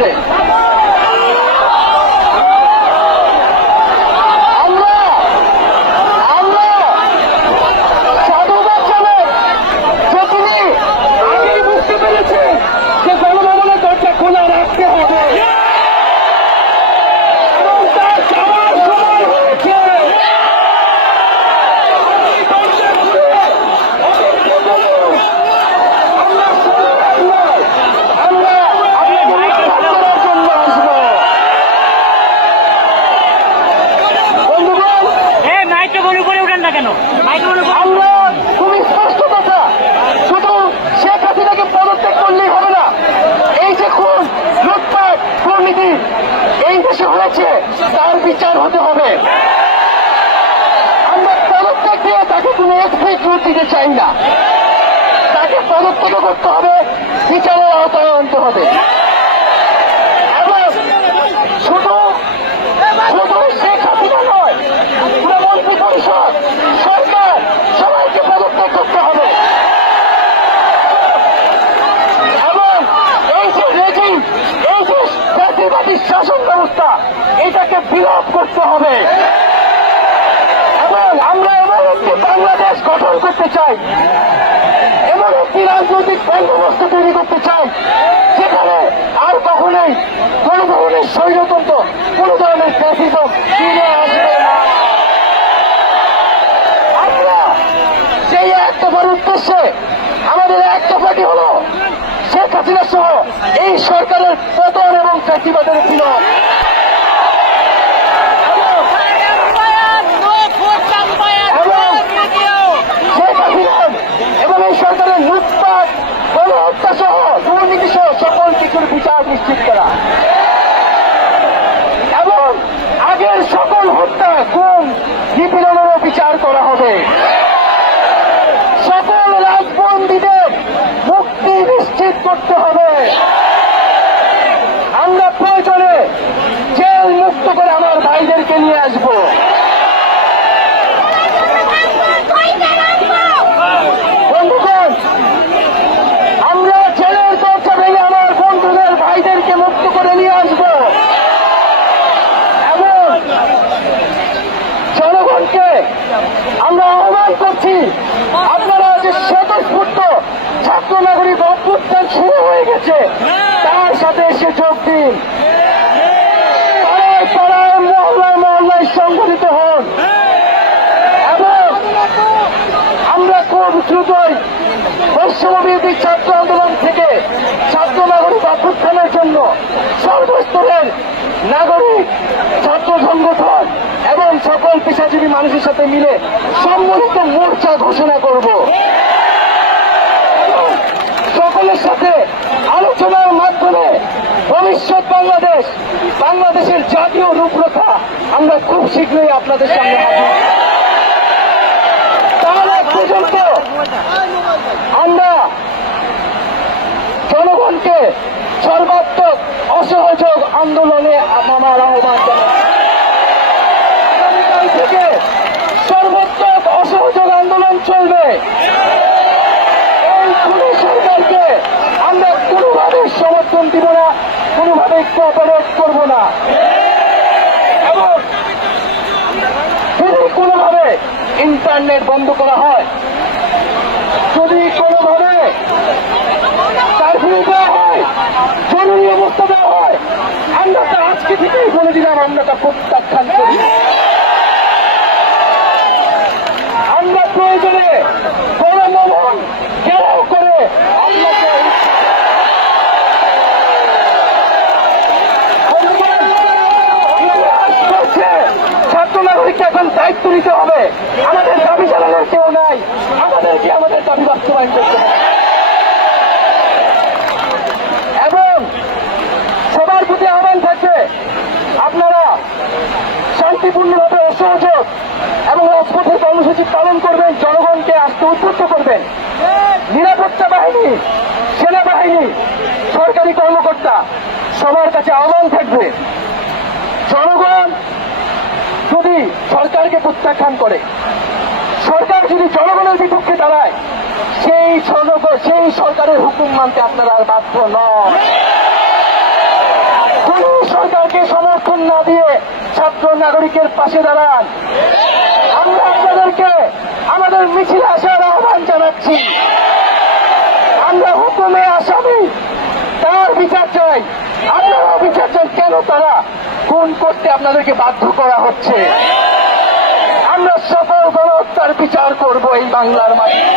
হচ্ছে। আমরা খুবই স্পষ্ট কথা, শুধু শেখ হাসিনাকে পদত্যাগ করলেই হবে না। এই যে খুন, লুটপাট, দুর্নীতি এই দেশে হয়েছে, তার বিচার হতে হবে। আমরা পদত্যাগ দিয়ে তাকে কোনো এক্সিকিউট দিতে চাই না, তাকে পদত্যাগ করতে হবে, বিচারের আওতায় আনতে হবে। এবং শুধু শেখ হাসিনা নয়, পুরো মন্ত্রী পরিষদ, সরকার সবাইকে পদত্যাগ করতে হবে। এবং এই যে রেজিম, এই যে জাতীয়বাদী শাসন ব্যবস্থা, এটাকে বিলোপ করতে হবে। এবং আমরা এমন একটি বাংলাদেশ গঠন করতে চাই, এমন একটি রাজনৈতিক বন্দোবস্ত তৈরি করতে চাই যেখানে আর কখনোই কোন ধরনের স্বৈরতন্ত্র, কোন ধরনের ফ্যাসিজম ফিরে আসবে না। আমরা সেই এক দফার উদ্দেশ্যে আমাদের এক দফাটি হল শেখ হাসিনা সহ এই সরকারের পতন এবং ফ্যাসিবাদের বিলোপ। এবং এই সরকারের লুটপাট, গণহত্যা সহ দুর্নীতি সহ সকল কিছুর বিচার নিশ্চিত করা এবং আগের সকল হত্যা, খুন, নিপীড়নেরও বিচার করা হবে। সকল রাজবন্দীদের মুক্তি নিশ্চিত করতে হবে। আমরা প্রয়োজনে জেল মুক্ত করে আমার ভাইদেরকে নিয়ে আসবো। বন্ধুগণ, আমরা জেলের দরজা ভেঙে আমার বন্ধুদের ভাইদেরকে মুক্ত করে নিয়ে আসবো এবং জনগণকে আমরা আহ্বান করছি, আপনারা যে স্বতঃস্ফূর্ত ছাত্র নাগরিক অভ্যুত্থান শুরু হয়ে গেছে, তার সাথে এসে যোগ দিন। পাড়ায় পাড়ায়, মহল্লায় মহল্লায় সংগঠিত হন এবং আমরা খুব দ্রুতই বৈষম্যবিরোধী ছাত্র আন্দোলন থেকে ছাত্র নাগরিক অভ্যুত্থানের জন্য সর্বস্তরের নাগরিক, ছাত্র সংগঠন এবং সকল পেশাজীবী মানুষের সাথে মিলে সম্মিলিত মোর্চা ঘোষণা করব। সকলের সাথে আলোচনার মাধ্যমে ভবিষ্যৎ বাংলাদেশের জাতীয় রূপরেখা আমরা খুব শীঘ্রই আপনাদের সামনে হাজির। তার আগ পর্যন্ত আমরা জনগণকে সর্বাত্মক অসহযোগ আন্দোলনে নামার আহ্বান জানাচ্ছি। আগামীকাল থেকে সর্বাত্মক অসহযোগ আন্দোলন চলবে। এই খুনি সরকারকে আমরা কোনোভাবে সমর্থন দিব না, কোনোভাবে কোঅপারেট করব না এবং যদি কোনোভাবে ইন্টারনেট বন্ধ করা হয়, যদি কোনোভাবে কারফিউ দেওয়া হয়, জরুরি অবস্থা দেওয়া হয়, আমরা তা আজকে থেকেই বলে দিলাম, আমরা তা প্রত্যাখ্যান করি। আমরা প্রয়োজনে গণভবন ঘেরাও করে আপনাকে ছাত্র নাগরিককে এখন দায়িত্ব নিতে হবে। আমাদের দাবি জানানোর কেউ নাই, আমাদেরকে আমাদের দাবি বাস্তবায়ন করতে হবে এবং সবার প্রতি আহ্বান থাকবে, আপনারা শান্তিপূর্ণভাবে অসহযোগ এবং রাজপথের কর্মসূচি পালন করবেন, জনগণকে আসতে উদ্বুদ্ধ করবেন। নিরাপত্তা বাহিনী, সেনাবাহিনী, সরকারি কর্মকর্তা সবার কাছে আহ্বান থাকবে, জনগণ যদি সরকারকে প্রত্যাখ্যান করে, সরকার যদি জনগণের বিপক্ষে দাঁড়ায়, সেই সরকারের হুকুম মানতে আপনারা আর বাধ্য নন। সরকারকে সমর্থন না দিয়ে ছাত্র নাগরিকের পাশে দাঁড়ান। আমরা আপনাদেরকে আমাদের মিছিলে আসার আহ্বান জানাচ্ছি। আমরা হুকুমে আসামি, তার বিচার চাই। আপনারাও বিচার চাই, কেন তারা খুন করতে আপনাদেরকে বাধ্য করা হচ্ছে। আমরা সকল গণহত্যার বিচার করব এই বাংলার মাটিতে।